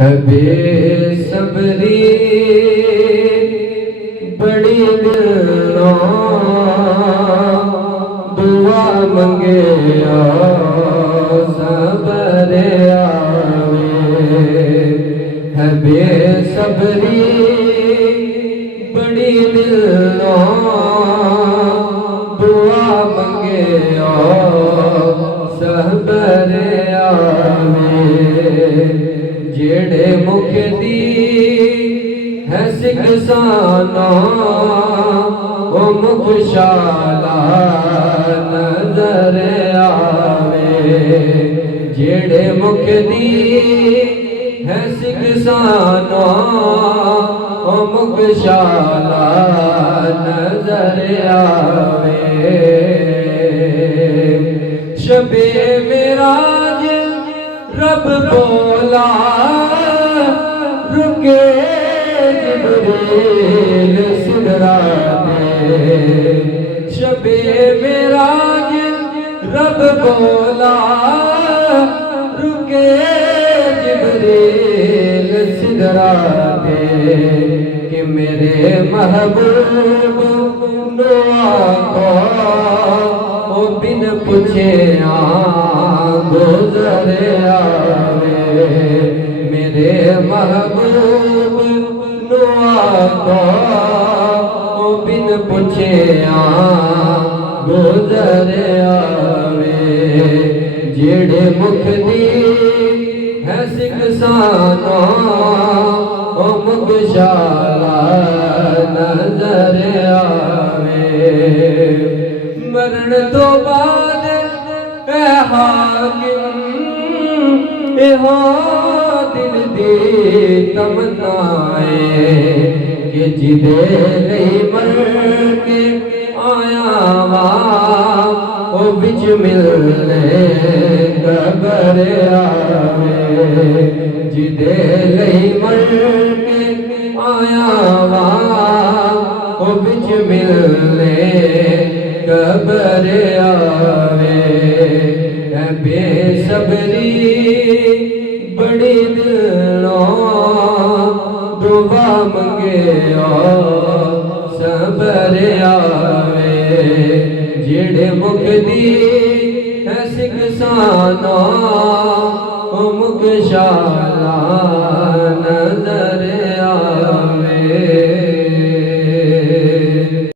है बेसब्री बड़ी दिलों दुआ मंगे सबर आवे। है बेसब्री बड़ी दिलों दुआ मंगे सबर आवे। जेड़े मुख दी है सिकसाना ओ मुख शाला नजर आवे। जेड़े मुख दी है सिकसाना ओ मुख शाला नजर आवे। शबे मेराज रब बोला रुके जिब्रील सिदराते। शबे मेराज रब बोला रुके जिब्रील सिदराते। कि मेरे महबूब को ओ बिन पूछे गुजर आवे। मेरे महबूब को ओ बिन पूछे गुजर आवे। जेड़े मुख दी है सिकसाना ओ मुख शाला नजर आवे। मरण तो बाद ए हाकिम एहो दिल दी तमन्नाए। कि जिदे नहीं मर के आया वा ओ बिच मिलने कबर आवे। जिदे नहीं मर के आया वा ओ बिच मिलने कबर आवे। है बेसब्री बड़ी दिलों दुआ मंगे सबर आवे। जेड़े मुख दी है सिकसाना ओ मुख शाला नजर